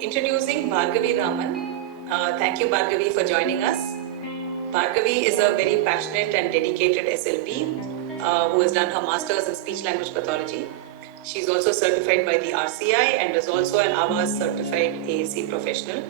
Introducing Bhargavi Raman. Thank you, Bhargavi, for joining us. Bhargavi is a very passionate and dedicated SLP who has done her master's in speech language pathology. She's also certified by the RCI and is also an AWAS certified AAC professional.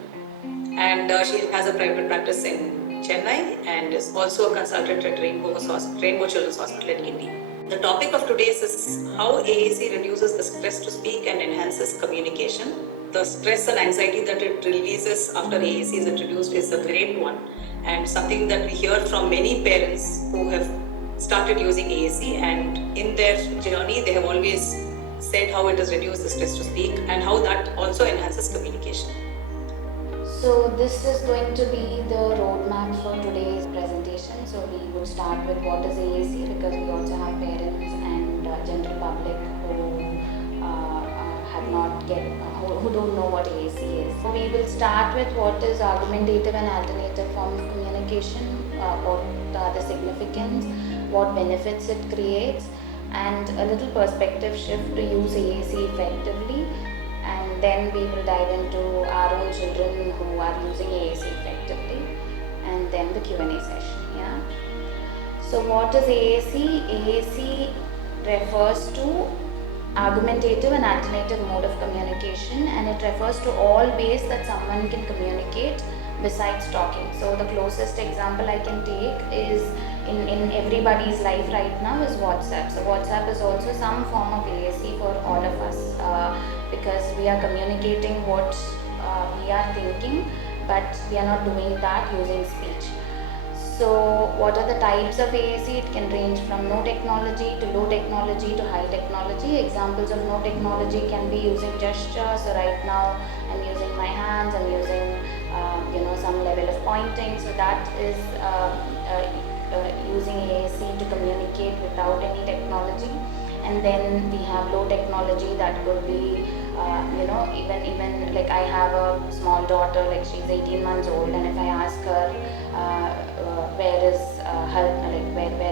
And she has a private practice in Chennai and is also a consultant at Rainbow Children's Hospital at Indy. The topic of today's is how AAC reduces the stress to speak and enhances communication. The stress and anxiety that it releases after AAC is introduced is a great one, and something that we hear from many parents who have started using AAC, and in their journey they have always said how it has reduced the stress to speak and how that also enhances communication. So this is going to be the roadmap for today's presentation. So we would start with what is AAC, because we also have parents and general public who don't know what AAC is. So we will start with what is augmentative and alternative form of communication, what are the significance, what benefits it creates, and a little perspective shift to use AAC effectively. And then we will dive into our own children who are using AAC effectively, and then the Q&A session. Yeah. So what is AAC? AAC refers to argumentative and alternative mode of communication, and it refers to all ways that someone can communicate besides talking. So the closest example I can take is in everybody's life right now is WhatsApp. So WhatsApp is also some form of AAC for all of us, because we are communicating what we are thinking, but we are not doing that using speech. So what are the types of AAC? It can range from no technology to low technology to high technology. Examples of no technology can be using gestures. So right now I'm using my hands, I'm using some level of pointing. So that is using AAC to communicate without any technology. And then we have low technology that could be even like I have a small daughter, like she's 18 months old, and if I ask her where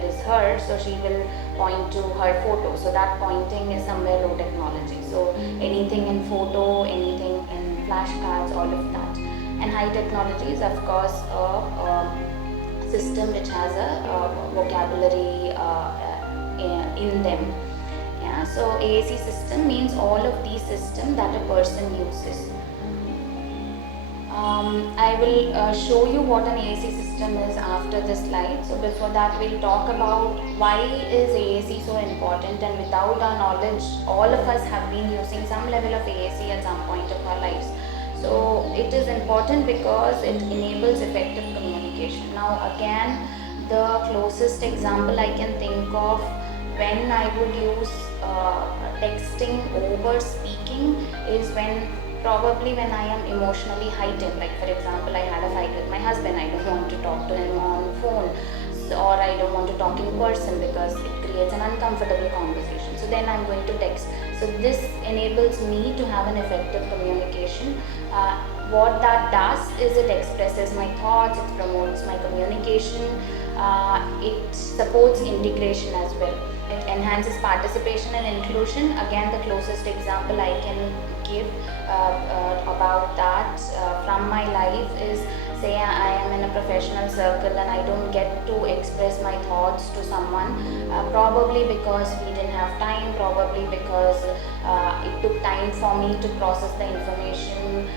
is her, so she will point to her photo. So that pointing is somewhere low technology. So anything in photo, anything in flashcards, all of that. And high technology is of course a system which has a vocabulary in them. Yeah, so AAC system means all of these systems that a person uses. I will show you what an AAC system is after this slide. So before that, we'll talk about why is AAC so important, and without our knowledge, all of us have been using some level of AAC at some point of our lives. So it is important because it enables effective communication. Now again, the closest example I can think of when I would use texting over speaking is probably when I am emotionally heightened. Like for example, I had a fight with my husband, I don't want to talk to him on phone, or I don't want to talk in person because it creates an uncomfortable conversation. So then I'm going to text. So this enables me to have an effective communication. What that does is it expresses my thoughts, it promotes my communication, it supports integration as well. It enhances participation and inclusion. Again, the closest example I can give about that from my life is, say I am in a professional circle and I don't get to express my thoughts to someone, probably because we didn't have time, probably because it took time for me to process the information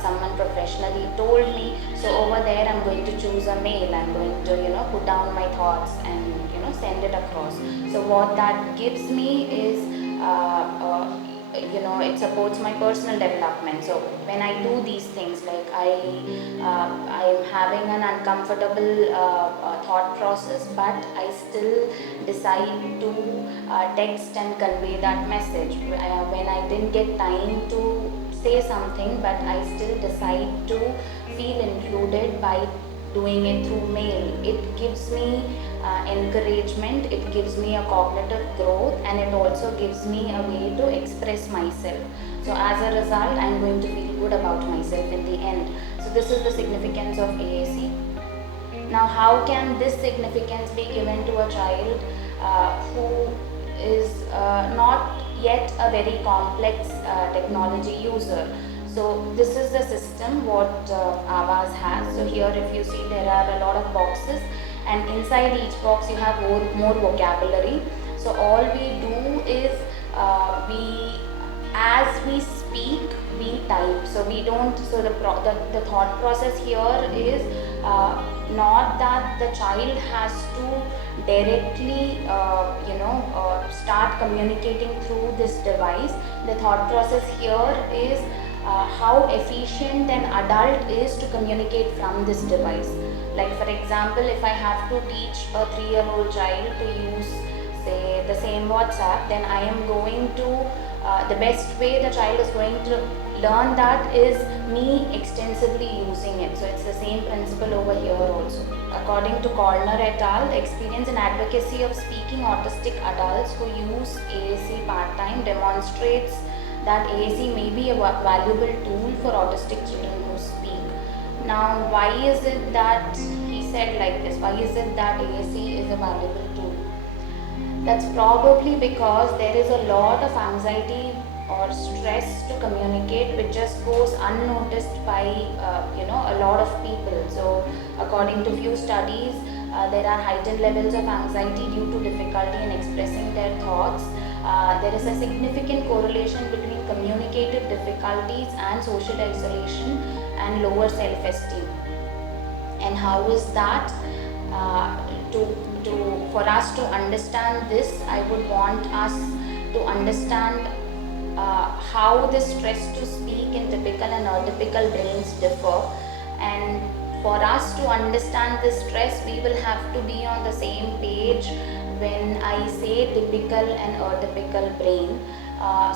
someone professionally told me. So over there I'm going to choose a mail, I'm going to put down my thoughts and send it across. So what that gives me is it supports my personal development. So when I do these things, like I'm having an uncomfortable thought process, but I still decide to text and convey that message. When I didn't get time to say something, but I still decide to feel included by doing it through mail. It gives me encouragement, it gives me a cognitive growth, and it also gives me a way to express myself. So as a result, I'm going to feel good about myself in the end. So this is the significance of AAC. Now how can this significance be given to a child who is not yet a very complex technology user? So this is the system what Avas has. So here if you see there are a lot of boxes, and inside each box you have more vocabulary. So all we do is as we speak we type. So we don't, so the thought process here is not that the child has to directly start communicating through this device. The thought process here is how efficient an adult is to communicate from this device. Like for example, if I have to teach a 3-year-old child to use say the same WhatsApp, then I am going to the best way the child is going to learn that is me extensively using it. So it's the same principle over here also. According to Corner et al., experience and advocacy of speaking autistic adults who use AAC part-time demonstrates that AAC may be a valuable tool for autistic children who speak. Now, why is it that he said like this? Why is it that AAC is a valuable tool? That's probably because there is a lot of anxiety or stress to communicate which just goes unnoticed by a lot of people. So according to few studies, there are heightened levels of anxiety due to difficulty in expressing their thoughts. There is a significant correlation between communicative difficulties and social isolation and lower self-esteem. And how is that? For us to understand this, I would want us to understand how the stress to speak in typical and atypical brains differ. And for us to understand this stress, we will have to be on the same page when I say typical and atypical brain.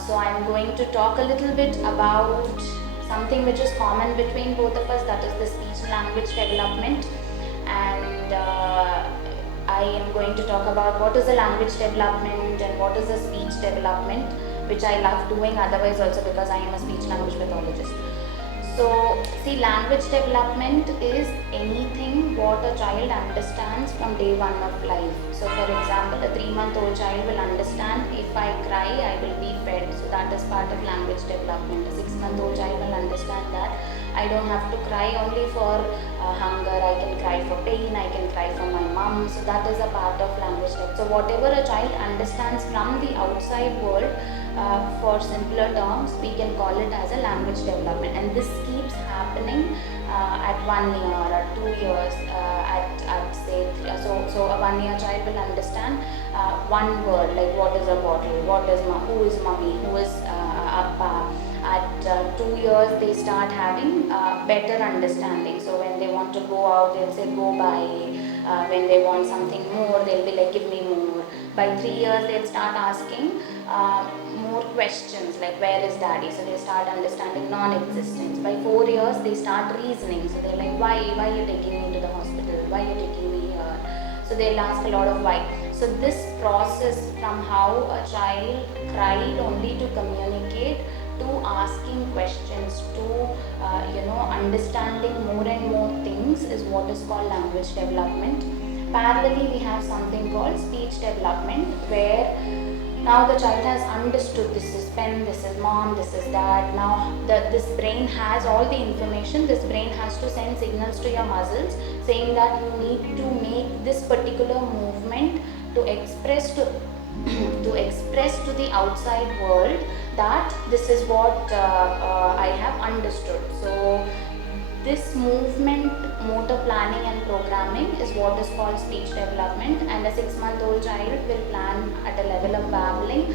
So I'm going to talk a little bit about something which is common between both of us, that is the speech language development. And I am going to talk about what is the language development and what is the speech development, which I love doing otherwise also because I am a speech language pathologist. So see, language development is anything what a child understands from day one of life. So for example, a 3-month-old child will understand if I cry, I will be fed. So that is part of language development. A 6-month-old child will understand that I don't have to cry only for hunger, I can cry for pain, I can cry for my mom. So that is a part of language development. So whatever a child understands from the outside world, for simpler terms, we can call it as a language development. And this keeps happening at 1 year, at 2 years, at say, so a 1-year child will understand one word like what is a bottle, what is who is mommy, who is appa. At 2 years, they start having better understanding. So when they want to go out, they'll say go buy. When they want something more, they'll be like give me more. By 3 years, they'll start asking more questions like where is daddy? So they start understanding non-existence. By 4 years, they start reasoning. So they're like why are you taking me to the hospital? Why are you taking me here? So they'll ask a lot of why. So this process from how a child cried only to communicate to asking questions to understanding more and more things is what is called language development. Parallelly, we have something called speech development, where now the child has understood this is pen, this is mom, this is dad. Now this brain has all the information. This brain has to send signals to your muscles saying that you need to make this particular movement to express to the outside world that this is what I have understood. So this movement, motor planning and programming is what is called speech development, and a 6-month-old child will plan at a level of babbling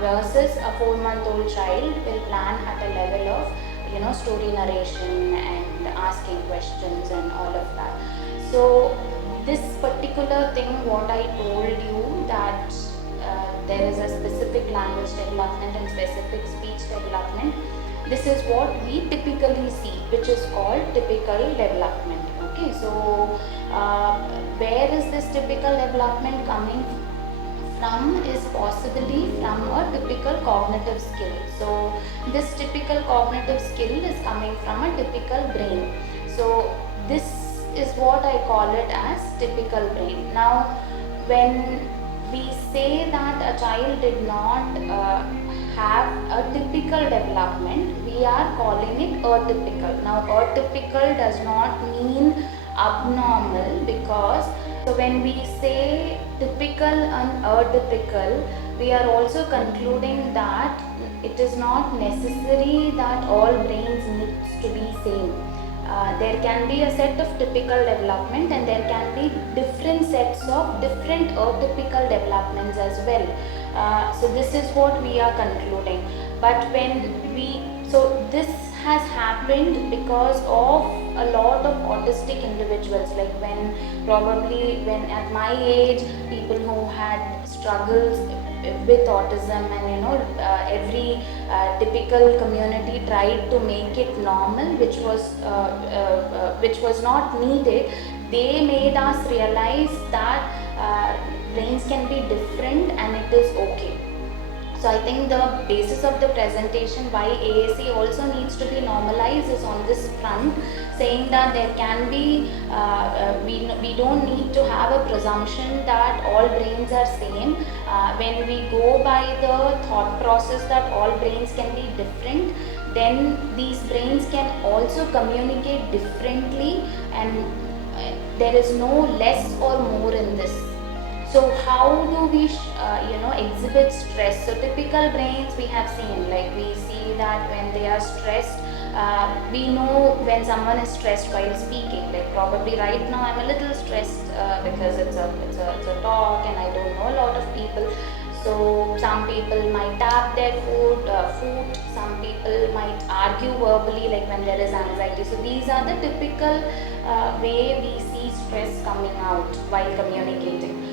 versus a 4-month-old child will plan at a level of story narration and asking questions and all of that. So this particular thing what I told you that there is a specific language development and specific speech development. This is what we typically see, which is called typical development. Okay, so where is this typical development coming from is possibly from a typical cognitive skill. So this typical cognitive skill is coming from a typical brain. So this is what I call it as typical brain. Now when we say that a child did not have a typical development, we are calling it atypical. Now, atypical does not mean abnormal, because so when we say typical and atypical, we are also concluding that it is not necessary that all brains needs to be same. There can be a set of typical development, and there can be different sets of different atypical developments as well. So this is what we are concluding. But so this has happened because of a lot of autistic individuals, like when at my age, people who had struggles with autism, and every typical community tried to make it normal, which was not needed. They made us realize that brains can be different and it is okay. So I think the basis of the presentation why AAC also needs to be normalized is on this front, saying that there can be, we don't need to have a presumption that all brains are same. When we go by the thought process that all brains can be different, then these brains can also communicate differently, and there is no less or more in this. So how do we exhibit stress? So typical brains we have seen, like we see that when they are stressed, we know when someone is stressed while speaking. Like probably right now I'm a little stressed because it's a talk and I don't know a lot of people. So some people might tap their foot, some people might argue verbally, like when there is anxiety. So these are the typical way we see stress coming out while communicating.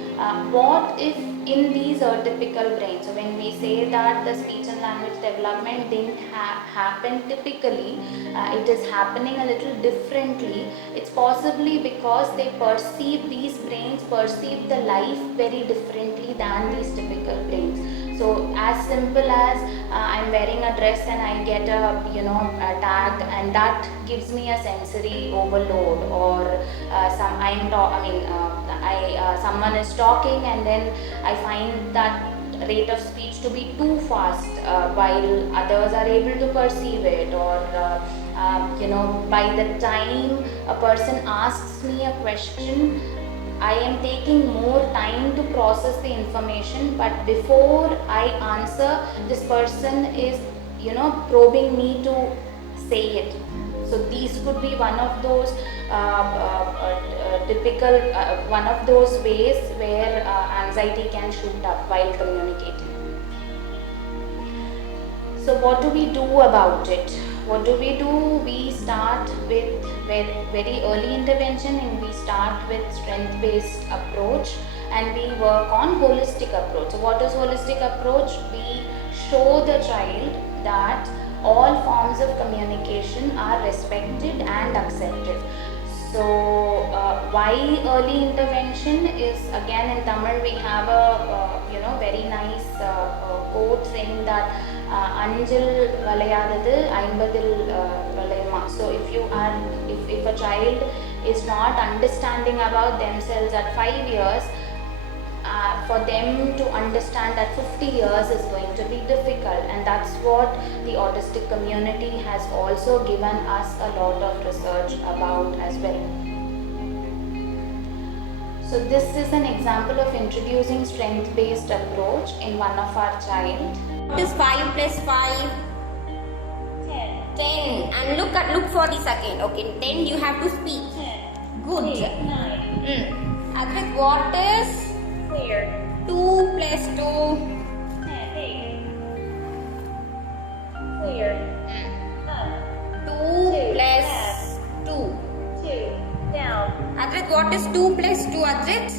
What if in these atypical brains, so when we say that the speech and language development didn't happen typically, it is happening a little differently, it's possibly because these brains perceive the life very differently than these typical brains. So as simple as I'm wearing a dress and I get a tag, and that gives me a sensory overload, or someone is talking and then I find that rate of speech to be too fast, while others are able to perceive it, or by the time a person asks me a question, I am taking more time to process the information, but before I answer, this person is probing me to say it. So these could be one of those typical one of those ways where anxiety can shoot up while communicating. So what do we do about it? What do? We start with very early intervention, and we start with strength-based approach, and we work on holistic approach. So what is holistic approach? We show the child that all forms of communication are respected and accepted. So why early intervention is, again in Tamil we have a very nice quote saying that Anjil valayadadu aimbadil valayama. So if a child is not understanding about themselves at 5 years, for them to understand that 50 years is going to be difficult, and that's what the autistic community has also given us a lot of research about as well. So this is an example of introducing strength-based approach in one of our child. What is 5 plus 5? 10. 10. And look for the second. Okay, then you have to speak. 10. Good. 8, 9. Adrit, what is Clear. 2 plus 2? 10. 8. Clear. 2 plus 2. 2. Down. Adrit, what is 2 plus 2, Adrit?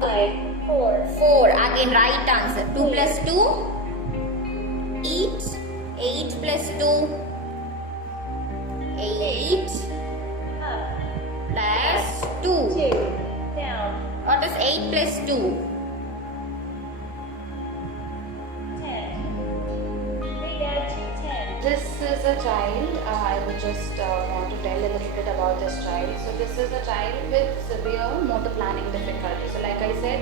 5. 4. 4. Again, right answer. 2 plus 2? 8. 8 plus 2? 8 Up. plus 2. 2. Down. What is 8 plus 2? 10. Read out to 10. This is a child, I would just want to tell a little bit about this child. So this is a child with severe motor planning difficulty. So like I said,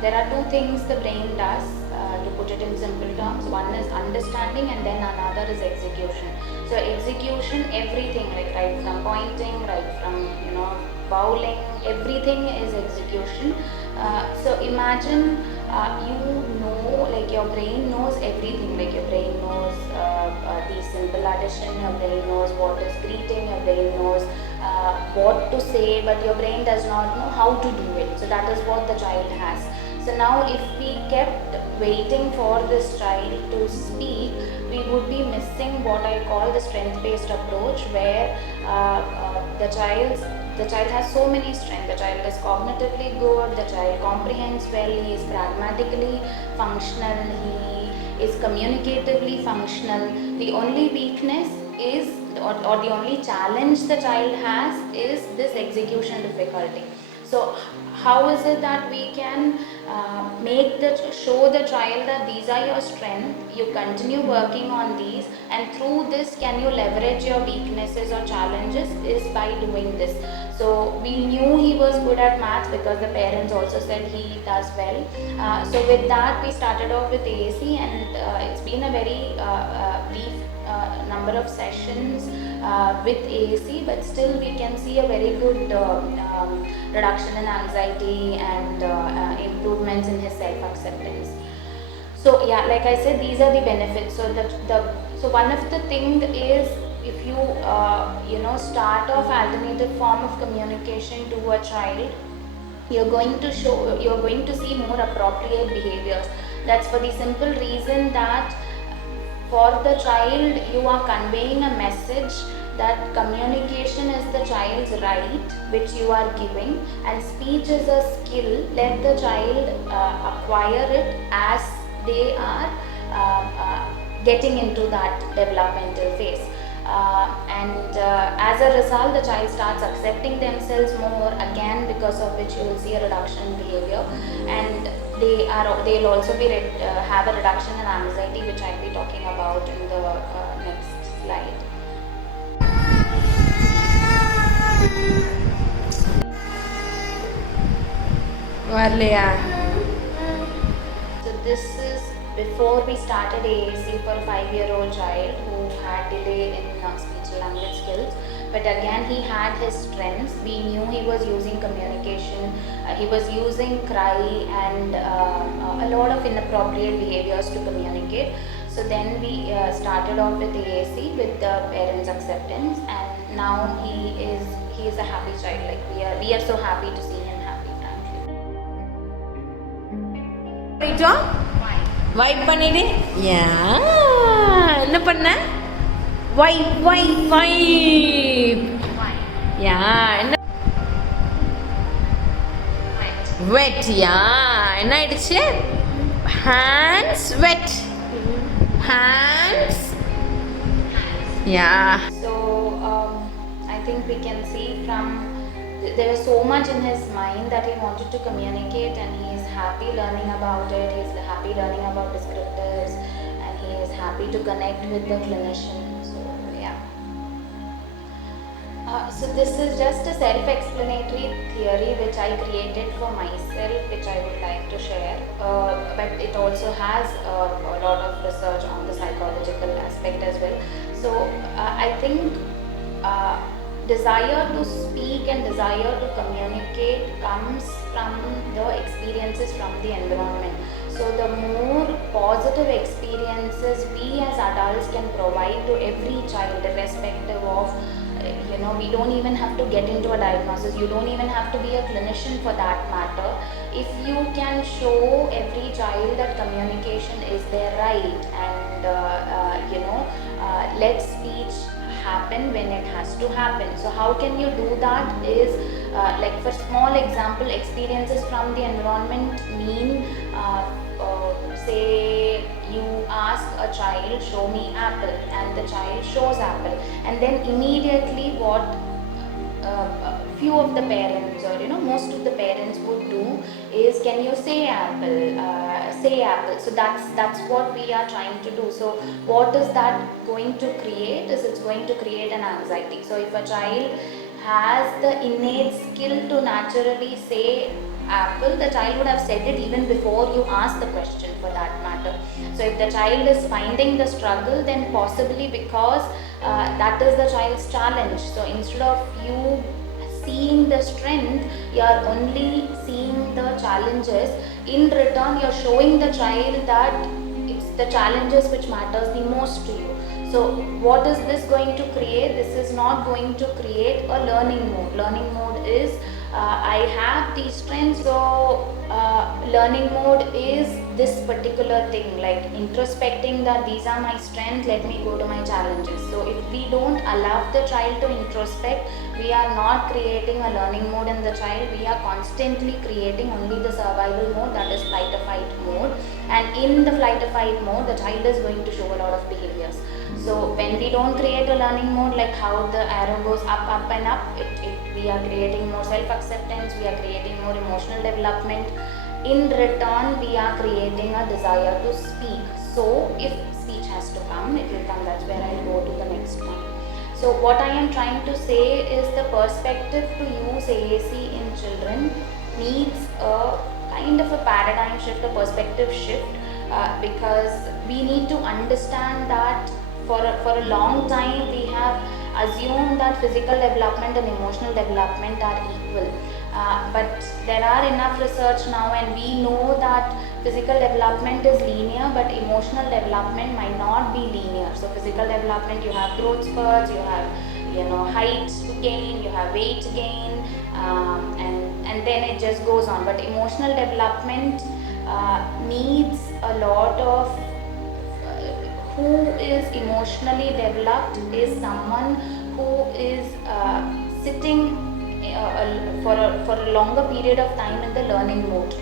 there are two things the brain does. to put it in simple terms, one is understanding and then another is execution. So execution, everything, like right from pointing, right from bowling, everything is execution. So imagine like your brain knows everything, like your brain knows the simple addition, your brain knows what is greeting, your brain knows what to say, but your brain does not know how to do it. So that is what the child has. So now if we kept waiting for this child to speak, we would be missing what I call the strength-based approach, where the child has so many strengths. The child is cognitively good, the child comprehends well, he is pragmatically functional, he is communicatively functional. The only weakness is, or the only challenge the child has is this execution difficulty. So how is it that we can show the child that these are your strengths, you continue working on these, and through this can you leverage your weaknesses or challenges, is by doing this. So we knew he was good at maths because the parents also said he does well. So with that we started off with AAC, and it's been a very brief number of sessions with AAC, but still we can see a very good reduction in anxiety and improvements in his self-acceptance. So yeah, like I said, these are the benefits. So one of the things is, if you start off alternative form of communication to a child, you're going to see more appropriate behaviors. That's for the simple reason that for the child you are conveying a message that communication is the child's right, which you are giving, and speech is a skill. Let the child acquire it as they are getting into that developmental phase. As a result, the child starts accepting themselves more, again because of which you will see a reduction in behavior, and they'll also be have a reduction in anxiety, which I'll be talking about in the next slide. So this is before we started AAC for a 5-year-old child who had delay in speech language skills. But again, he had his strengths. We knew he was using communication, he was using cry and a lot of inappropriate behaviors to communicate. So then we started off with AAC with the parents' acceptance, and now he is a happy child. Like we are so happy to see him happy, frankly. Vibe பண்ணிடு. யா என்ன பண்ண? Vibe vibe vibe. யா என்ன? வெட். யா என்ன ஆயிடுச்சு? Hands wet. Hands. Yeah. So I think we can see from there was so much in his mind that he wanted to communicate, and he is happy learning about it. He is happy learning about descriptors, and he is happy to connect with the clinician. So yeah. So this is just a self-explanatory theory which I created for myself, which I would like to share. But it also has a lot of research on the psychological aspect as well. So I think desire to speak and desire to communicate comes from the experiences from the environment. So the more positive experiences we as adults can provide to every child, irrespective of we don't even have to get into a diagnosis, you don't even have to be a clinician for that matter. If you can show every child that communication is their right, and let speech happen when it has to happen. So how can you do that is, like for small example, experiences from the environment mean say you ask a child, show me apple, and the child shows apple, and then immediately what few of the parents, or most of the parents would do is, can you say apple, say apple. So that's what we are trying to do. So what is that going to create is, it's going to create an anxiety. So if a child has the innate skill to naturally say apple, the child would have said it even before you ask the question, for that matter. So if the child is finding the struggle, then possibly because that is the child's challenge. So instead of you seeing the strength, you are only seeing the challenges. In return, you're showing the child that it's the challenges which matters the most to you. So what is this going to create? This is not going to create a learning mode. Learning mode is I have these strengths, so learning mode is this particular thing, like introspecting that these are my strengths, let me go to my challenges. So if we don't allow the child to introspect, we are not creating a learning mode in the child. We are constantly creating only the survival mode, that is flight or fight mode. And in the flight or fight mode, the child is going to show a lot of behaviors. So when we don't create a learning mode, like how the arrow goes up, up and up, we are creating more self-acceptance, we are creating more emotional development. In return, we are creating a desire to speak. So if speech has to come, it will come. That's where I'll go to the next one. So what I am trying to say is the perspective to use AAC in children needs a kind of a paradigm shift, a perspective shift, because we need to understand that for a long time we have assumed that physical development and emotional development are equal. But there are enough research now, and we know that physical development is linear, but emotional development might not be linear. So physical development, you have growth spurts, you have height gain, you have weight gain, and then it just goes on. But emotional development needs a lot of who is emotionally developed is someone who is sitting for a longer period of time in the learning mode.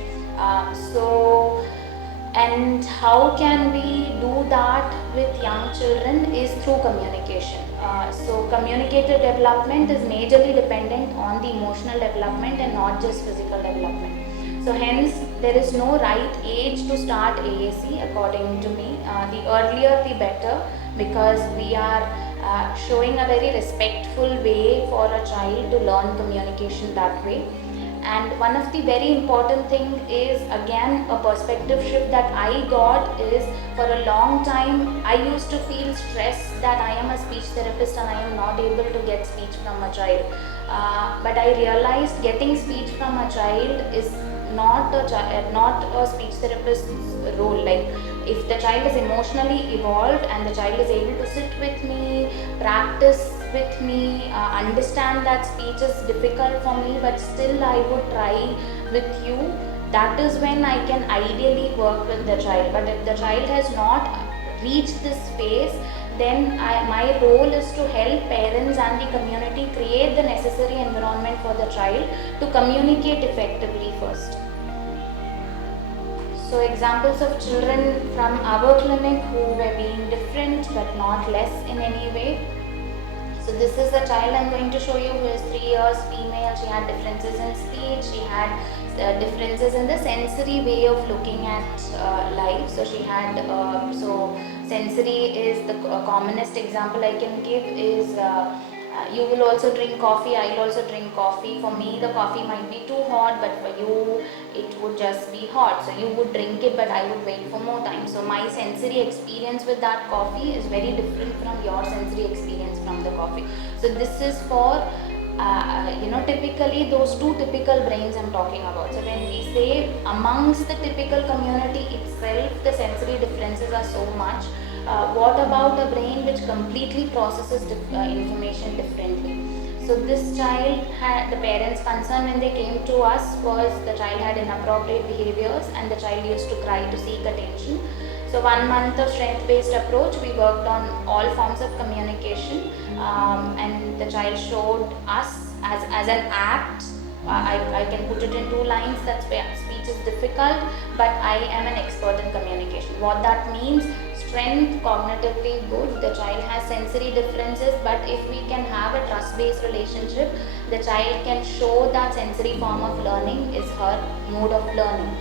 And how can we do that with young children is through communication. So communicative development is majorly dependent on the emotional development and not just physical development. So hence there is no right age to start AAC according to me. The earlier the better, because we are showing a very respectful way for a child to learn communication that way. And one of the very important thing is, again, a perspective shift that I got is, for a long time I used to feel stressed that I am a speech therapist and I am not able to get speech from a child. But I realized getting speech from a child is not a speech therapist's role. Like, if the child is emotionally evolved and the child is able to sit with me, practice with me, understand that speech is difficult for me, but still I would try with you, that is when I can ideally work with the child. But if the child has not reached this phase, then my role is to help parents and the community create the necessary environment for the child to communicate effectively first. So examples of children from our clinic who were being different but not less in any way. So this is a child I'm going to show you who is 3 years, female. She had differences in speech, she had differences in the sensory way of looking at life. So she had, sensory is the commonest example I can give is, you will also drink coffee, I will also drink coffee. For me, the coffee might be too hot, but for you, it would just be hot. So you would drink it, but I would wait for more time. So my sensory experience with that coffee is very different from your sensory experience from the coffee. So this is for, typically those two typical brains I'm talking about. So when we say amongst the typical community itself, the sensory differences are so much. What about a brain which completely processes information differently? So this child had, the parents' concern when they came to us was the child had inappropriate behaviors and the child used to cry to seek attention. So 1 month of strength-based approach, we worked on all forms of communication, and the child showed us as an act. I can put it in 2 lines that speech is difficult, but I am an expert in communication. What that means: strength, cognitively good, the child has sensory differences, but if we can have a trust-based relationship, the child can show that sensory form of learning is her mode of learning.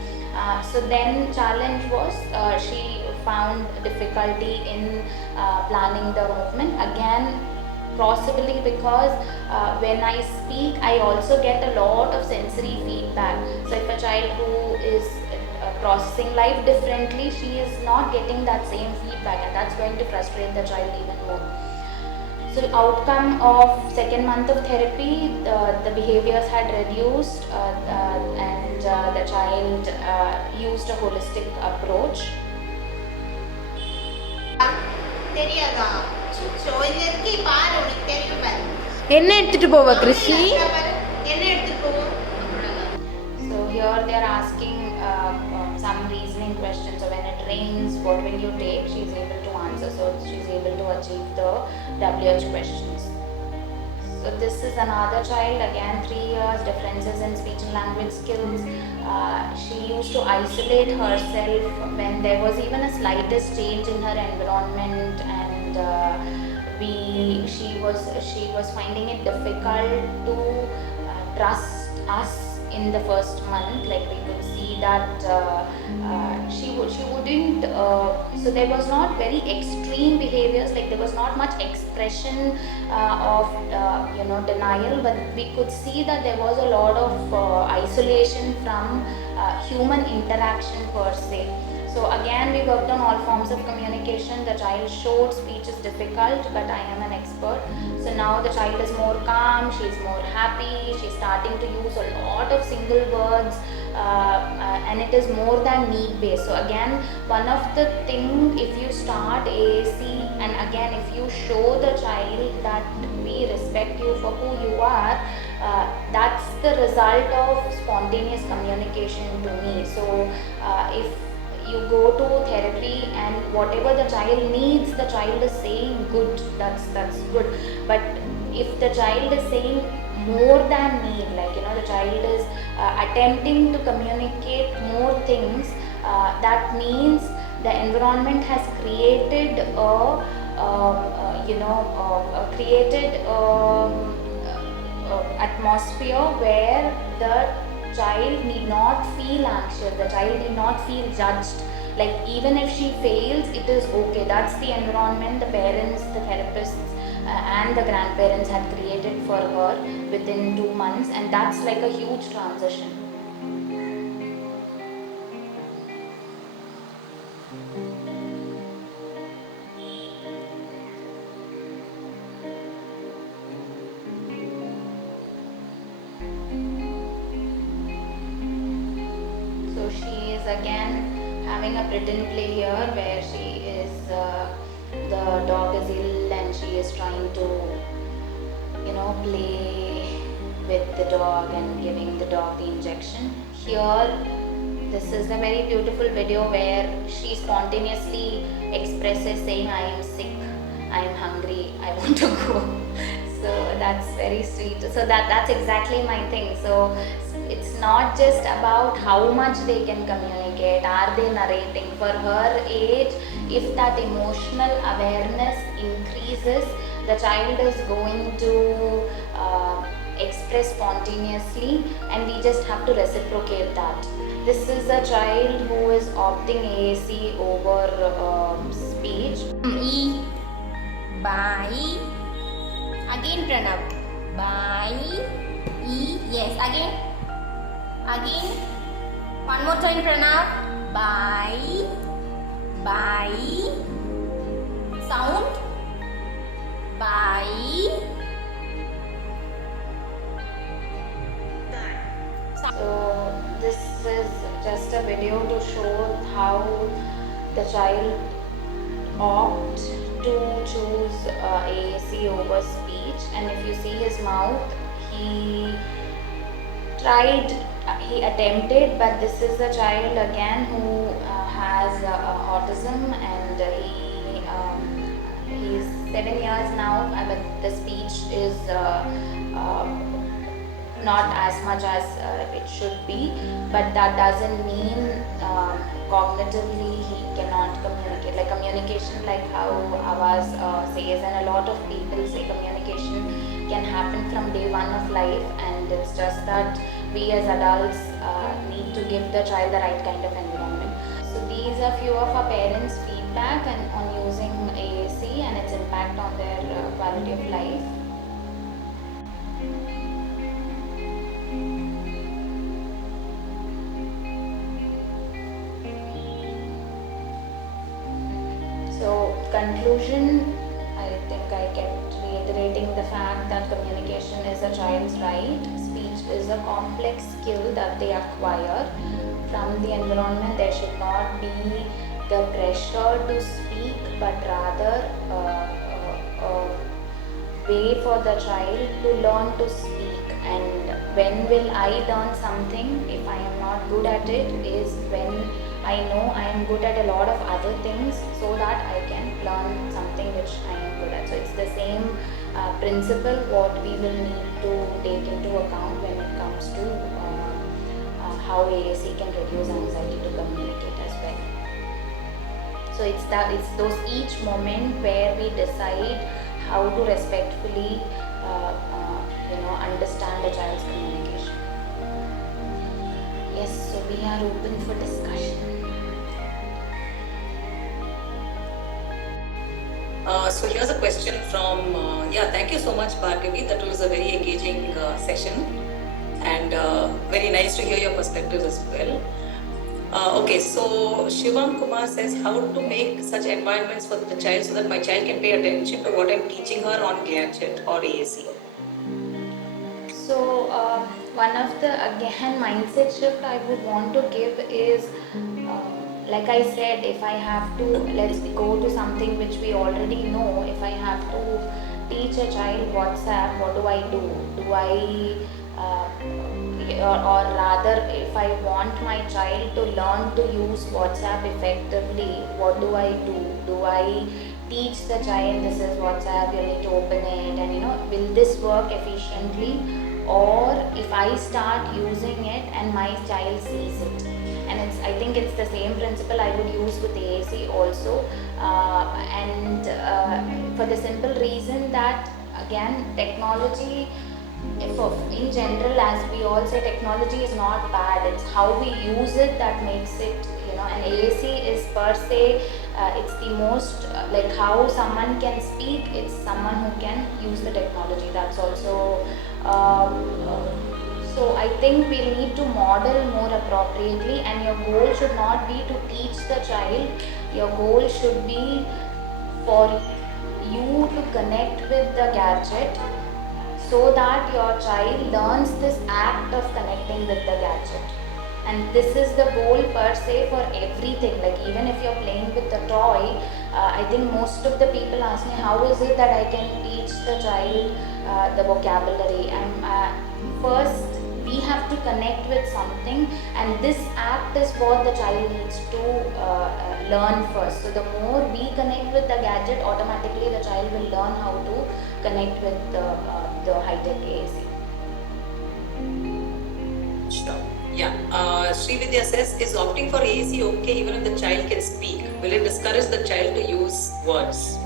So then challenge was, she found difficulty in planning the movement. Again, possibly because when I speak, I also get a lot of sensory feedback. So if a child who is processing life differently, she is not getting that same feedback, and that's going to frustrate the child even more. So outcome of second month of therapy, the behaviors had reduced, and the child used a holistic approach. தெரியாதா so இது இருக்கு பாரு உனக்கு தெரியும் பாரு என்ன எடுத்துட்டு போவ கிருஷி என்ன எடுத்துட்டு போவோம் So here they are asking some reasoning questions. So when it rains, what will you take? She is able to answer. So she is able to achieve the WH questions. So this is another child, again 3 years, differences in speech and language skills. She used to isolate herself when there was even a slightest change in her environment, and she was finding it difficult to trust us in the first month. Like we could see that she wouldn't. So there was not very extreme behaviors. Like there was not much expression of denial, but we could see that there was a lot of isolation from human interaction per se. So again, we worked on all forms of communication. The child showed speech is difficult, but I am an expert. So now the child is more calm, she is more happy, she is starting to use a lot of single words, and it is more than need based. So again, one of the thing, if you start AAC, and again if you show the child that we respect you for who you are, that's the result of spontaneous communication to me. So if you go to therapy and whatever the child needs, the child is saying good, that's good. But if the child is saying more than need, like the child is attempting to communicate more things, that means the environment has created atmosphere where the child need not feel anxious, the child need not feel judged. Like even if she fails, it is okay. That's the environment the parents, the therapists, and the grandparents had created for her within 2 months, and that's like a huge transition. Again having a pretend play here where she is the dog is ill and she is trying to play with the dog and giving the dog the injection. Here this is a very beautiful video where she spontaneously expresses saying, I am sick, I am hungry, I want to go. So that's very sweet. So that's exactly my thing. So it's not just about how much they can communicate, are they narrating. For her age, if that emotional awareness increases, the child is going to express spontaneously, and we just have to reciprocate that. This is a child who is opting AAC over speech. Bye. Again Pranav. Bye. Yes, again. One more time Pranav. Bye. Sound. Bye. So this is just a video to show how the child opt to choose AAC over speech. And if you see his mouth, he attempted, but this is a child again who has autism, and he's 7 years now, but the speech is not as much as it should be, but that doesn't mean cognitively he cannot communicate. Like communication, like how Avaz says, and a lot of people say, communication can happen from day one of life, and it's just that we as adults need to give the child the right kind of environment. So these are few of our parents' feedback and on using AAC, and its impact on their quality of life. So, conclusion, I think I kept reiterating the fact that communication is a child's right. Speech is a complex skill that they acquire from the environment. There should not be the pressure to speak, but rather way for the child to learn to speak. And when will I learn something if I am not good at it is when I know I am good at a lot of other things, so that I can learn something which I am good at. So it's the same principle what we will need to take into account when it comes to how AAC can reduce anxiety to communicate as well. So it's those each moment where we decide how to respectfully understand a child's communication. Yes, so we are open for discussion. So here's a question from, thank you so much, Bhargavi. That was a very engaging session, and very nice to hear your perspectives as well. Okay, so Shivam Kumar says, how to make such environments for the child so that my child can pay attention to what I'm teaching her on gadget or AAC. So one of the mindset shift I would want to give is, like I said, if I have to, let's go to something which we already know. If I have to teach a child WhatsApp, what do I do? Do I or rather, if I want my child to learn to use WhatsApp effectively, what do I do? Do I teach the child this is WhatsApp, you need to open it, and will this work efficiently? Or if I start using it and my child sees it, and I think it's the same principle I would use with AAC also, and for the simple reason that, again, technology, in general, as we all say, technology is not bad. It's how we use it that makes it, and AAC is per se, it's the most, like how someone can speak, it's someone who can use the technology. That's also, so I think we need to model more appropriately, and your goal should not be to teach the child. Your goal should be for you to connect with the gadget, so that your child learns this act of connecting with the gadget. And this is the goal per se for everything. Like even if you're playing with a toy, I think most of the people ask me, how is it that I can teach the child the vocabulary? And first, we have to connect with something, and this act is what the child needs to learn first. So the more we connect with the gadget, automatically the child will learn how to connect with the high-tech AAC. Sure. Yeah. Srividya says, is opting for AAC okay even if the child can speak? Will it discourage the child to use words?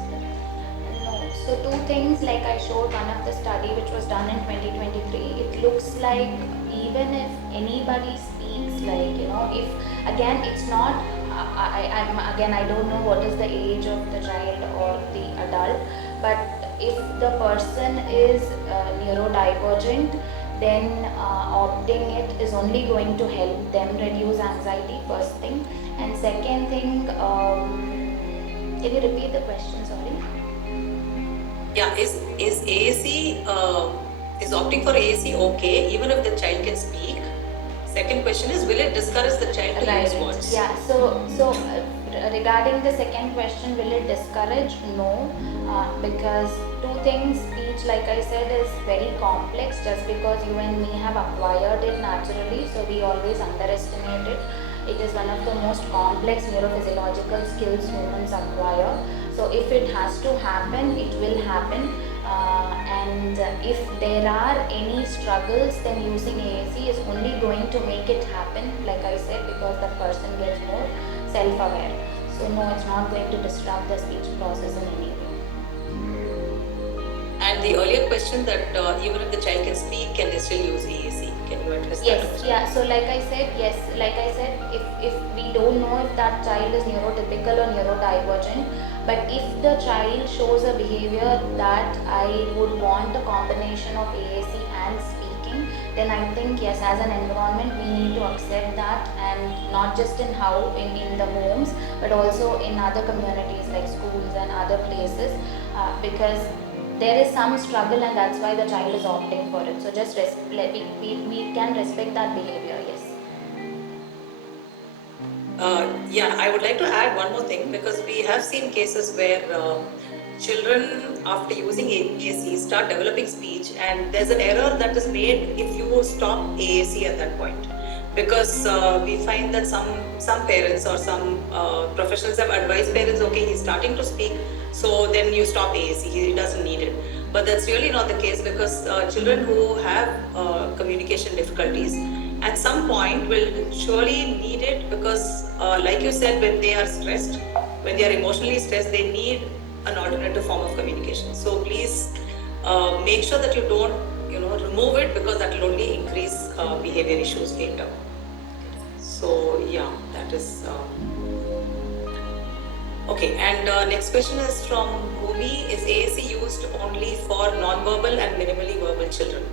No. So two things, like I showed one of the study which was done in 2023, it looks like even if anybody speaks, like, if, again, it's not, I don't know what is the age of the child or the adult, but if the person is neurodivergent, then opting it is only going to help them reduce anxiety, first thing. And second thing, can you repeat the question, sorry? Yeah, is AAC, is opting for AAC okay even if the child can speak? Second question is, will it discourage the child to use words? Yeah, so regarding the second question, will it discourage? No, because two things, speech, like I said, is very complex. Just because you and me have acquired it naturally, so we always underestimate it. It is one of the most complex neurophysiological skills humans acquire. So if it has to happen, it will happen. And if there are any struggles, then using AAC is only going to make it happen, like I said, because the person gets more self-aware. So no, it's not going to disrupt the speech process in any way. And the earlier question that even if the child can speak, can they still use AAC? Can you address that Yes, question? yeah. So like I said, if we don't know if that child is neurotypical or neurodivergent, but if the child shows a behavior that I would want a combination of AAC and speaking, then I think yes, as an environment we need to accept that, and not just in the homes, but also in other communities like schools and other places, because there is some struggle, and that's why the child is opting for it. So just we can respect that behavior. Yes. Yeah, I would like to add one more thing, because we have seen cases where children, after using AAC, start developing speech, and there's an error that is made if you stop AAC at that point. Because we find that some parents or some professionals have advised parents, okay, he's starting to speak, so then you stop AAC, he doesn't need it. But that's really not the case, because children who have communication difficulties at some point will surely need it, because like you said, when they are stressed, when they are emotionally stressed, they need an alternative form of communication. So please make sure that you don't remove it, because that will only increase behavior issues later. So yeah, that is okay. And next question is from Bhumi. Is AAC used only for non-verbal and minimally verbal children?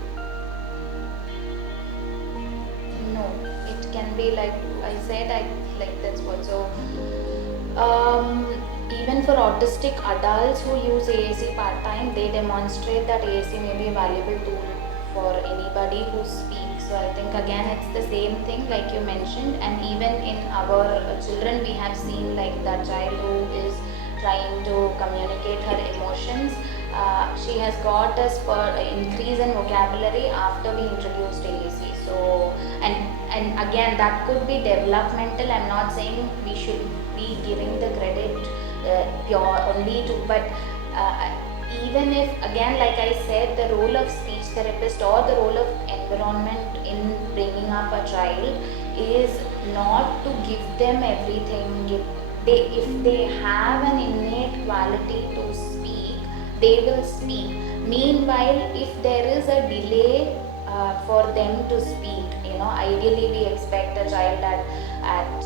No, it can be like I said. That's what. So even for autistic adults who use AAC part time, they demonstrate that AAC may be a valuable tool for anybody who speaks. So I think again it's the same thing like you mentioned, and even in our children we have seen like that child who is trying to communicate her emotions. She has got a increase in vocabulary after we introduced AAC. So and again that could be developmental. I'm not saying we should be giving the credit pure only to, but even if again like I said, the role of speech therapist or the role of environment in bringing up a child is not to give them everything. If they have an innate quality to speak, they will speak. Meanwhile, if there is a delay for them to speak, ideally we expect a child at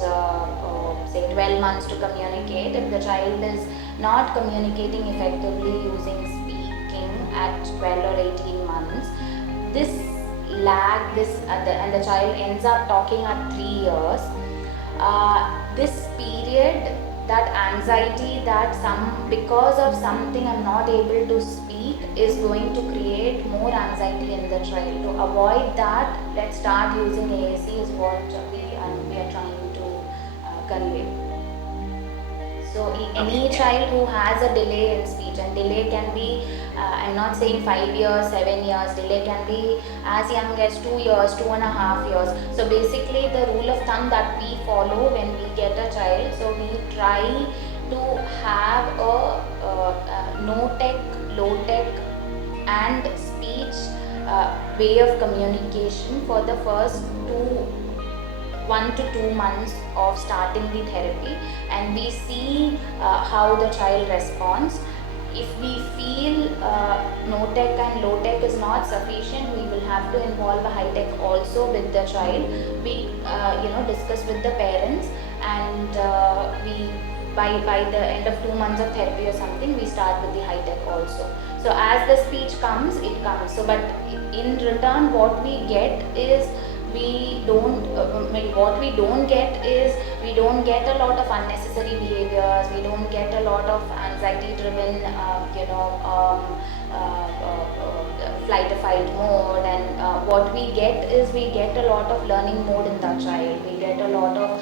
say 12 months to communicate. If the child is not communicating effectively using speaking at 12 or 18 months, this lag, and the child ends up talking at 3 years, this period, that anxiety that because of something I'm not able to speak is going to create more anxiety in the child. To avoid that, let's start using AAC is what we are trying to convey. So any child who has a delay in speech, and delay can be, I'm not saying 5 years, 7 years, delay can be as young as 2 years, 2.5 years. So basically the rule of thumb that we follow when we get a child, so we try to have a no-tech, low-tech and speech way of communication for the first 1 to 2 months of starting the therapy, and we see how the child responds. If we feel no-tech and low-tech is not sufficient, we will have to involve a high-tech also with the child. We discuss with the parents, and we by the end of 2 months of therapy or something, we start with the high-tech also. So as the speech comes, it comes. So but in return, what we get is we don't get a lot of unnecessary behaviors. We don't get a lot of anxiety driven flight or fight mode, and what we get is we get a lot of learning mode in that child. We get a lot of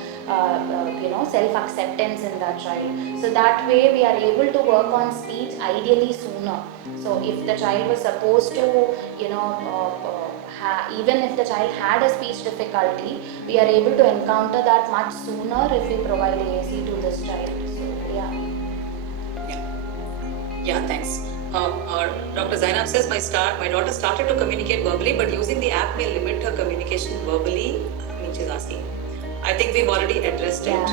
self acceptance in that child. So that way we are able to work on speech ideally sooner. So if the child was supposed to even if the child had a speech difficulty, we are able to encounter that much sooner if we provide AAC to this child. So Yeah, thanks. Dr. Zainab says, my daughter started to communicate verbally, but using the app may limit her communication verbally. I mean, she's asking. I think we've already addressed it.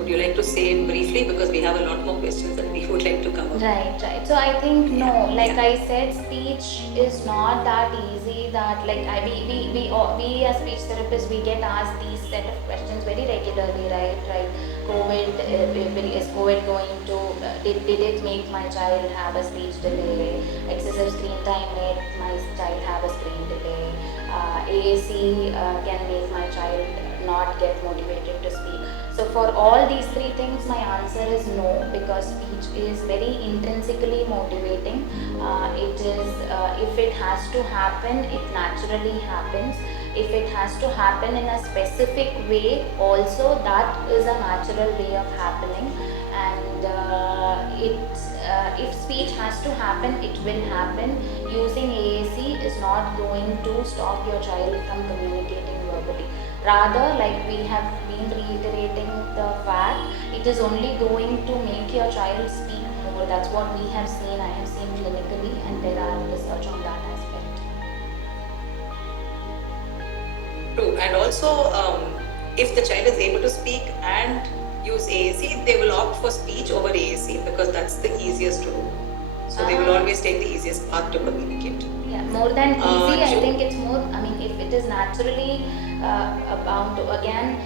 Would you like to say it briefly, because we have a lot more questions that we would like to cover? Right. So I think no, like Yeah. I said, speech is not that easy. That like we as speech therapists, we get asked these set of questions very regularly, right? Right. COVID, is COVID going to did it make my child have a speech delay? Excessive screen time made my child have a screen delay. AAC can make my child not get motivated to speak. So for all these three things, my answer is no, because speech is very intrinsically motivating. It is if it has to happen, it naturally happens. If it has to happen in a specific way, also that is a natural way of happening. And if speech has to happen, it will happen. Using AAC is not going to stop your child from communicating verbally. Rather, like we have been reiterating the fact, it is only going to make your child speak more. That's what we have seen, I have seen clinically, and there are research on that aspect. True. And also, if the child is able to speak and use AAC, they will opt for speech over AAC because that's the easiest to do. So they will always take the easiest path to communicate. Yeah, more than easy, I True. think it's more, I mean, if it is naturally bound to, again,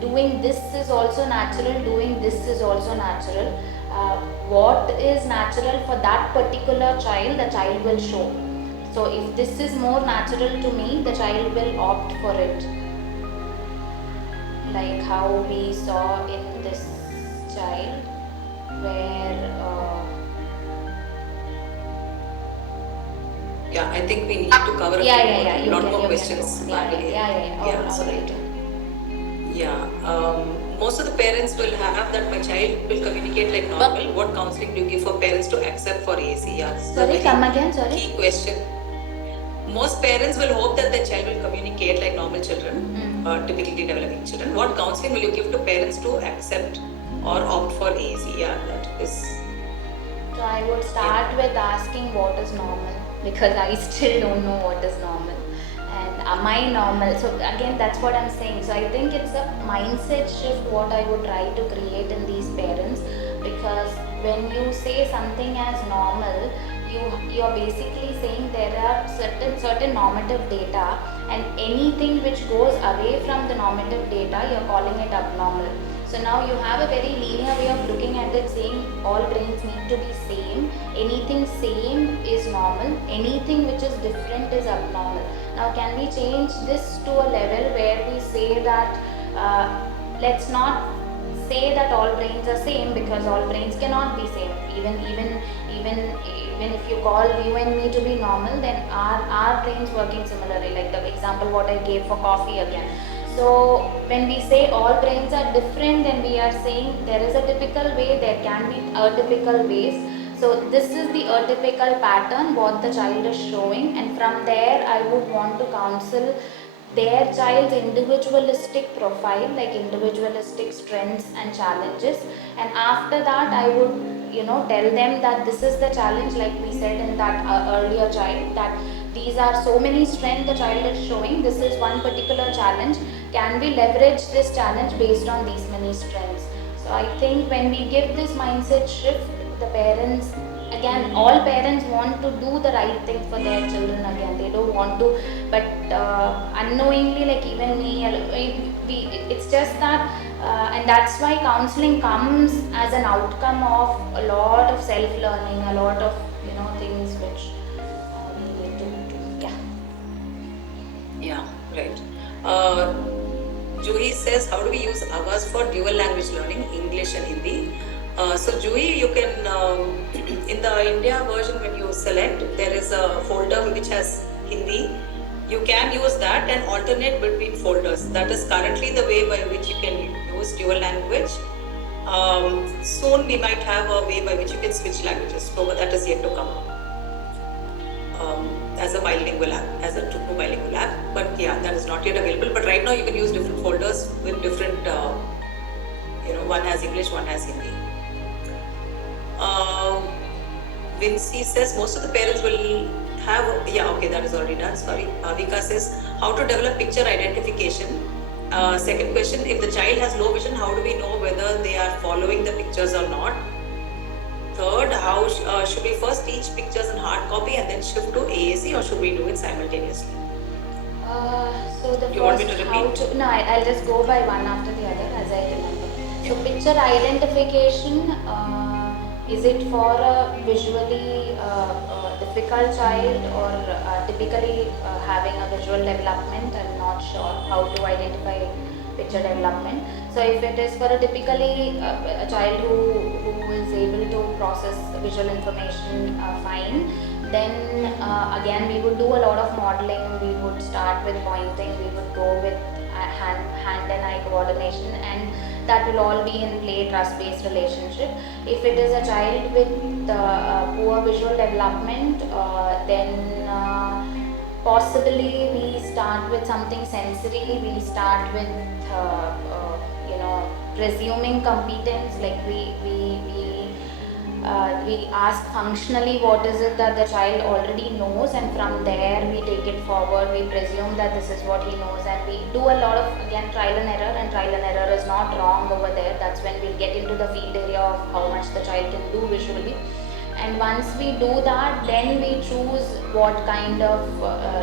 doing this is also natural, doing this is also natural. What is natural for that particular child, the child will show. So if this is more natural to me, the child will opt for it. Like how we saw in this child, where Yeah, I think we need to cover a you lot can, more you questions. can go. Yeah, All so right. yeah, most of the parents will have that my child will communicate like normal. What counseling do you give for parents to accept for AAC? Yeah, this is a Sorry, very come again, sorry. key question. Most parents will hope that their child will communicate like normal children, typically developing children. What counseling will you give to parents to accept or opt for AAC? Yeah, that is. So I would start with asking what is normal, because I still don't know what is normal. And am I normal? So again, that's what I'm saying. So I think it's a mindset shift what I would try to create in these parents, because when you say something as normal, you're basically saying there are certain normative data, and anything which goes away from the normative data, you're calling it abnormal. So now you have a very linear way of looking at it, saying all brains need to be same. Anything same is normal. Anything which is different is abnormal. Now can we change this to a level where we say that let's not say that all brains are same, because all brains cannot be same. Even if you call you and me to be normal, then our brains working similarly. Like the example what I gave for coffee again. So when we say all brains are different, then we are saying there is a typical way, there can be atypical ways. So this is the atypical pattern what the child is showing, and from there I would want to counsel their child's individualistic profile, like individualistic strengths and challenges. And after that I would tell them that this is the challenge, like we said in that earlier child, that these are so many strengths the child is showing, this is one particular challenge, can we leverage this challenge based on these many strengths. So I think when we give this mindset shift, the parents, again, all parents want to do the right thing for their children. Again, they don't want to, but unknowingly, like even me, it's just that, and that's why counseling comes as an outcome of a lot of self-learning, a lot of things which we need to do. Yeah, right. Juhi says, how do we use Avaz for dual language learning, English and Hindi? So Juhi, you can, in the India version, when you select, there is a folder which has Hindi. You can use that and alternate between folders. That is currently the way by which you can use dual language. Soon we might have a way by which you can switch languages, so that is yet to come. As a bilingual app, as a true bilingual app, but yeah, that is not yet available. But right now you can use different folders with different, one has English, one has Hindi. Vinci says most of the parents will have, that is already done, sorry. Vika says, how to develop picture identification Second question, if the child has low vision, how do we know whether they are following the pictures or not? Third, how should we first teach pictures in hard copy and then shift to AAC, or should we do it simultaneously? So the You want me first to how repeat? to no, I'll just go by one after the other as I remember. So picture identification, is it for a visually difficult child or typically having a visual development? I'm not sure how to identify picture development. So if it is for a typically a child who is able to process visual information fine, then again we would do a lot of modeling. We would start with pointing, we would go with hand and eye coordination, and that will all be in play trust based relationship. If it is a child with poor visual development, then possibly we start with something sensory. We start with presuming competence, like we ask functionally what is it that the child already knows, and from there we take it forward. We presume that this is what he knows, and we do a lot of, again, trial and error is not wrong over there. That's when we'll get into the field area of how much the child can do visually. And once we do that, then we choose what kind of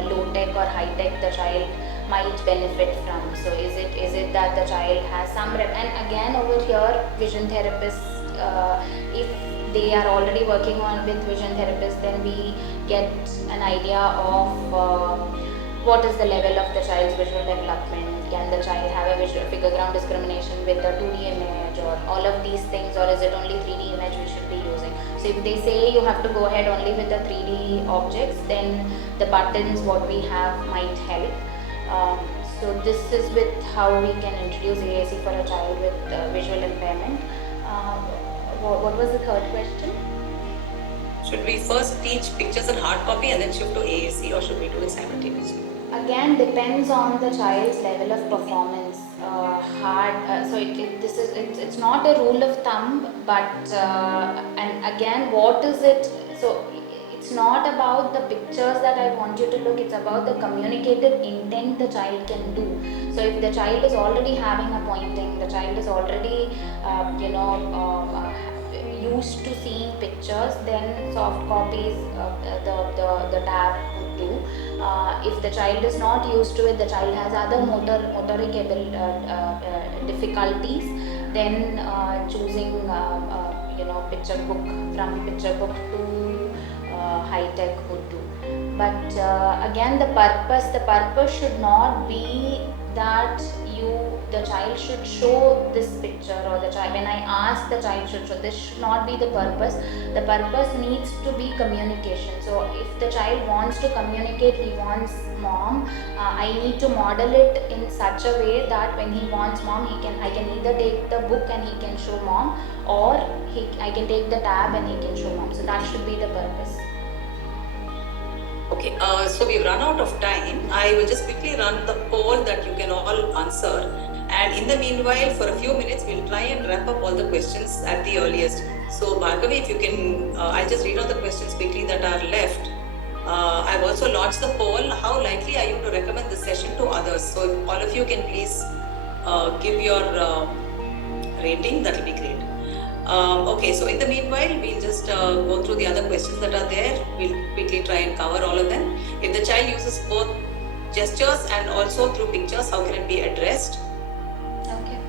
low-tech or high-tech the child might benefit from. So is it that the child has some and again over here vision therapists, if they are already working on with vision therapists, then we get an idea of what is the level of the child's visual development. Can the child have a visual figure ground discrimination with a 2D image or all of these things, or is it only 3D image we should be using? So if they say you have to go ahead only with the 3D objects, then the buttons what we have might help. So this is with how we can introduce AAC for a child with visual impairment. What was the third question? Should we first teach pictures in hard copy and then shift to AAC, or should we do it simultaneously? Again, depends on the child's level of performance. It's not a rule of thumb, but and again, what is it? So it's not about the pictures that I want you to look. It's about the communicative intent the child can do. So if the child is already having a pointing, the child is already used to seeing pictures, then soft copies, the tab would do. If the child is not used to it, the child has other motoric difficulties, then choosing picture book, from picture book to high tech would do. But again, the purpose should not be that the child should show this picture, or the child, when I ask the child should show, this should not be the purpose. The purpose needs to be communication. So if the child wants to communicate, he wants mom, I need to model it in such a way that when he wants mom, I can either take the book and he can show mom, or I can take the tab and he can show mom. So that should be the purpose. Okay, so we've run out of time. I will just quickly run the poll that you can all answer. And in the meanwhile, for a few minutes, we'll try and wrap up all the questions at the earliest. So Bhargavi, if you can, I'll just read out the questions quickly that are left. I've also launched the poll. How likely are you to recommend this session to others? So if all of you can please give your rating, that will be great. Okay, so in the meanwhile, we'll just go through the other questions that are there. We'll quickly try and cover all of them. If the child uses both gestures and also through pictures, how can it be addressed? Okay.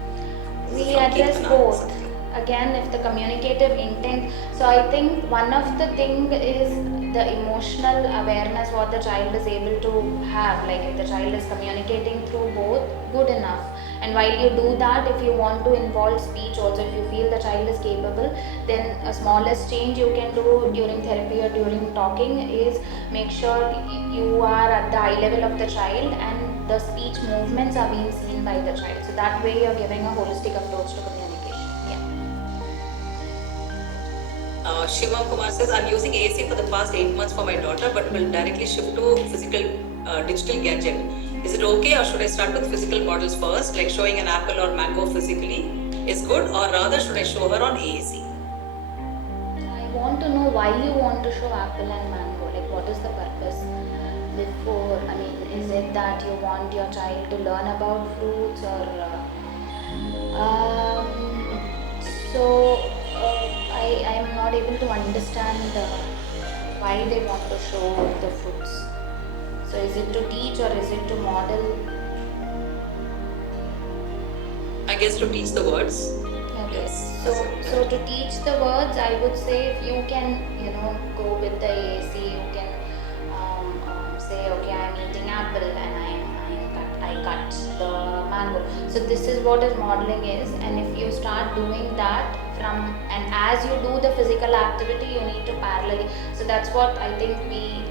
We address both. Again, if the communicative intent, so I think one of the thing is the emotional awareness what the child is able to have. Like if the child is communicating through both, good enough. And while you do that, if you want to involve speech also, if you feel the child is capable, then a smallest change you can do during therapy or during talking is make sure you are at the eye level of the child and the speech movements are being seen by the child. So that way you're giving a holistic approach to communication. Shivam Kumar says, I'm using AAC for the past 8 months for my daughter, but will directly shift to physical digital gadget. Is it okay, or should I start with physical models first, like showing an apple or mango physically is good, or rather should I show her on AAC? I want to know why you want to show apple and mango, like what is the purpose? before? I mean, is it that you want your child to learn about fruits or so I'm not able to understand why they want to show the fruits. So is it to teach or is it to model? I guess to teach the words. Okay. Yes. So to teach the words, I would say if you can, go with the AAC, you can say, okay, I'm eating apple and I cut the mango. So this is what is modeling is, and if you start doing that and as you do the physical activity, you need to parallelly. So that's what I think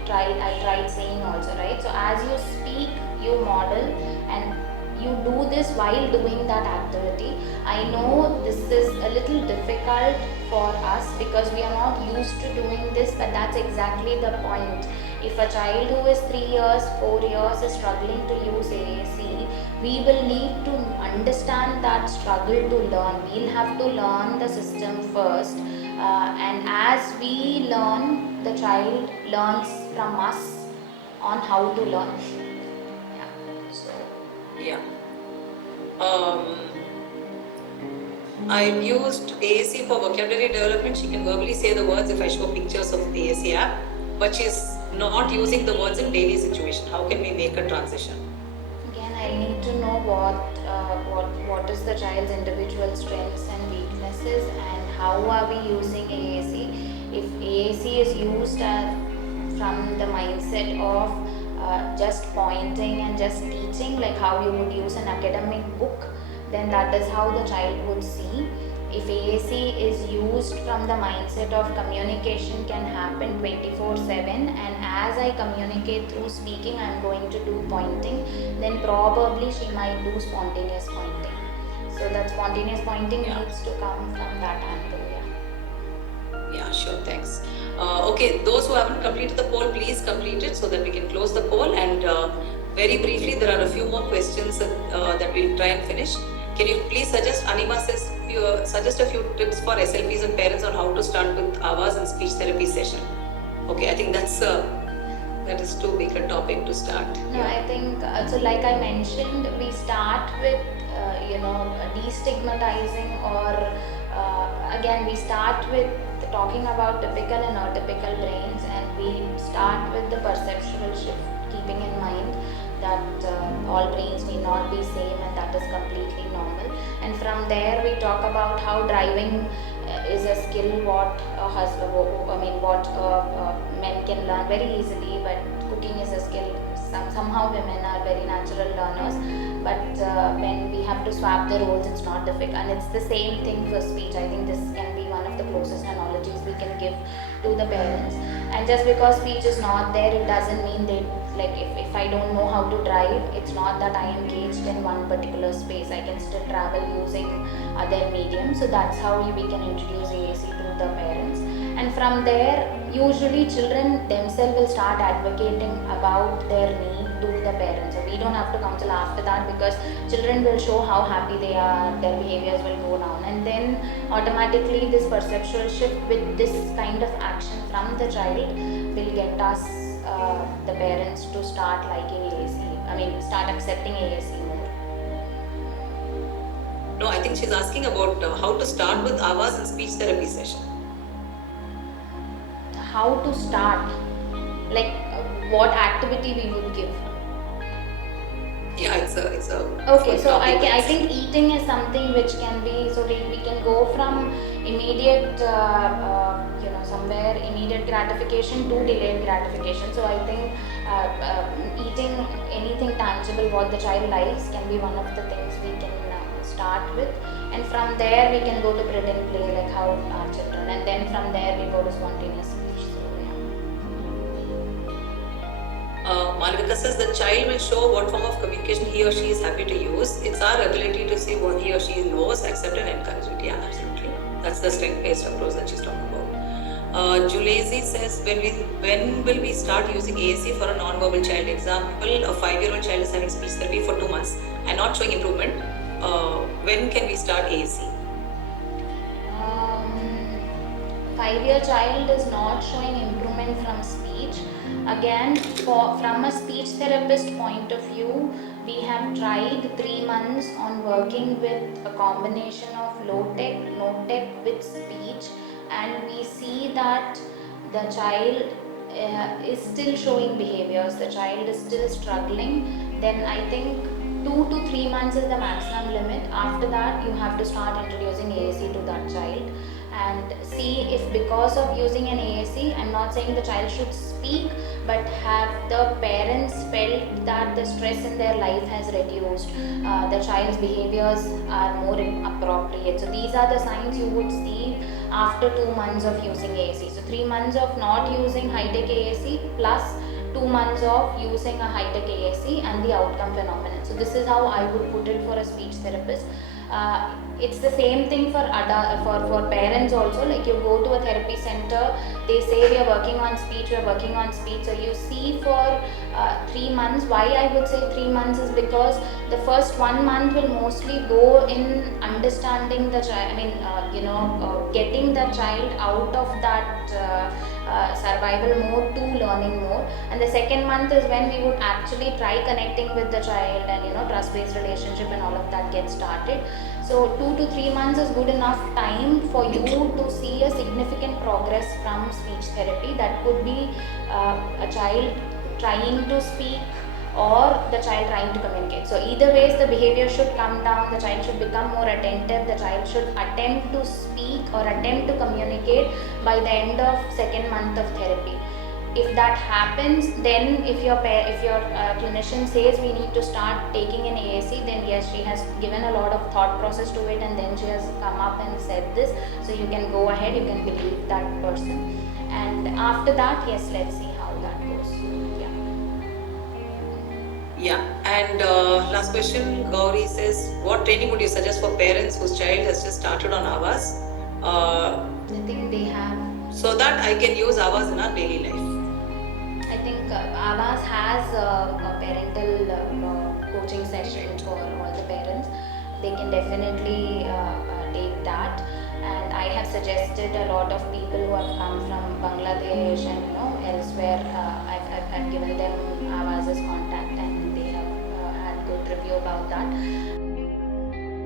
I tried saying also, right? So as you speak, you model and you do this while doing that activity. I know this is a little difficult for us because we are not used to doing this, but that's exactly the point. If a child who is 3 years, 4 years is struggling to use AAC, we will need to understand that struggle to learn. We'll have to learn the system first, and as we learn, the child learns from us on how to learn. Yeah. So. Yeah. I've used AAC for vocabulary development. She can verbally say the words if I show pictures of the AAC app, but she's not using the words in daily situation. How can we make a transition? Again, I need to know what is the child's individual strengths and weaknesses, and how are we using AAC. If AAC is used from the mindset of just pointing and just teaching, like how you would use an academic book, then that is how the child would see. If AAC is used from the mindset of communication can happen 24/7, and as I communicate through speaking, I am going to do pointing, then probably she might do spontaneous pointing. So that spontaneous pointing needs to come from that angle. Yeah, sure, thanks. Okay, those who haven't completed the poll, please complete it so that we can close the poll. And very briefly, there are a few more questions that we'll try and finish. Can you please suggest, Anima says, suggest a few tips for SLPs and parents on how to start with Avaz and speech therapy session. Okay, I think that is too big a topic to start. No, I think, so like I mentioned, we start with, destigmatizing, or again, we start with talking about typical and atypical brains, and we start with the perceptual shift, keeping in mind that all brains need not be same, and that is completely normal. And from there we talk about how driving is a skill what men can learn very easily, but cooking is a skill. Somehow women are very natural learners, but when we have to swap the roles, it's not difficult. And it's the same thing for speech. I think this can be one of the closest analogies we can give to the parents. And just because speech is not there, it doesn't mean they, like, if I don't know how to drive, it's not that I am caged in one particular space. I can still travel using other mediums. So that's how we can introduce AAC to the parents. And from there, usually children themselves will start advocating about their need to the parents. So we don't have to counsel after that, because children will show how happy they are, their behaviors will go down, and then automatically this perceptual shift with this kind of action from the child will get us, the parents, to start liking AAC. Start accepting AAC more. No, I think she's asking about how to start with Avaz and speech therapy session. How to start, like what activity we would give. Yeah, it's a Okay, so I think eating is something which can be, so we can go from immediate, somewhere immediate gratification to delayed gratification. So I think eating anything tangible what the child likes can be one of the things we can start with, and from there we can go to pretend play, like how our children, and then from there we go to spontaneous speech. Malvika says the child will show what form of communication he or she is happy to use. It's our ability to see what he or she knows, accept and encourage it. Yeah, absolutely. That's the strength-based approach that she's talking about. Julezi says, when will we start using AAC for a non-verbal child? Example, a 5-year-old child is having speech therapy for 2 months and not showing improvement. When can we start AAC? 5-year child is not showing improvement from speech. Again, from a speech therapist point of view, we have tried 3 months on working with a combination of low tech, no tech with speech, and we see that the child is still showing behaviors, the child is still struggling. Then I think 2 to 3 months is the maximum limit. After that, you have to start introducing AAC to that child and see if, because of using an AAC, I'm not saying the child should speak, but have the parents felt that the stress in their life has reduced, the child's behaviors are more appropriate. So these are the signs you would see after 2 months of using AAC. So 3 months of not using high-tech AAC plus 2 months of using a high-tech AAC and the outcome phenomenon. So this is how I would put it for a speech therapist. It's the same thing for parents also. Like, you go to a therapy center, they say we are working on speech, we are working on speech. So you see for 3 months. Why I would say 3 months is because the first 1 month will mostly go in understanding the child. Getting the child out of that survival mode to learning mode. And the second month is when we would actually try connecting with the child, and trust-based relationship and all of that gets started. So 2 to 3 months is good enough time for you to see a significant progress from speech therapy. That could be a child trying to speak or the child trying to communicate. So either ways, the behavior should come down, the child should become more attentive, the child should attempt to speak or attempt to communicate by the end of second month of therapy. If that happens, then if your clinician says we need to start taking an AAC, then yes, she has given a lot of thought process to it, and then she has come up and said this. So you can go ahead, you can believe that person. And after that, yes, let's see how that goes. Yeah, and last question, Gauri says, what training would you suggest for parents whose child has just started on Avas? I think they have. So that I can use Avas in our daily life. I think Avas has a parental coaching session for all the parents. They can definitely take that. And I have suggested a lot of people who have come from Bangladesh and elsewhere. I've given them Avas's contact, and they have had good review about that.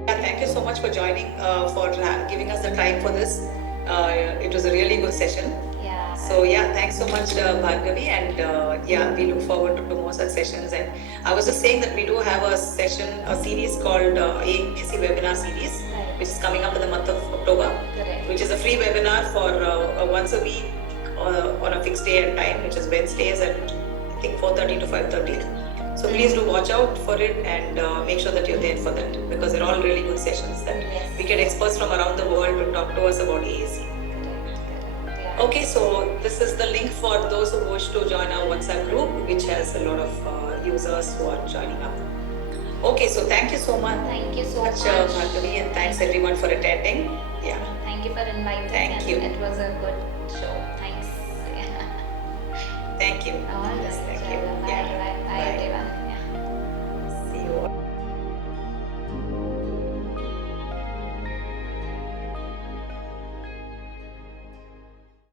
Yeah, thank you so much for joining, for giving us the time for this. It was a really good session. Yeah. So yeah, thanks so much, Bhargavi, and yeah, we look forward to more such sessions. And I was just saying that we do have a series called AAC webinar series, Right. which is coming up in the month of October, Correct. which is a free webinar for once a week on a fixed day and time, which is Wednesdays at I think 4:30 to 5:30. So please do watch out for it, and make sure that you're there for that, because they're all really good sessions that Yes. we get experts from around the world to talk to us about AAC. Yeah. Okay, so this is the link for those who wish to join our WhatsApp group, which has a lot of users who are joining up. Okay, so thank you so much. Thank you so much. Bhargavi, and thanks everyone for attending. Yeah, Thank you for inviting. Thank you. It was a good show. Thanks. thank you. All Yes, right. thank you. Bye. Yeah. Bye. Bye, Bye. everyone.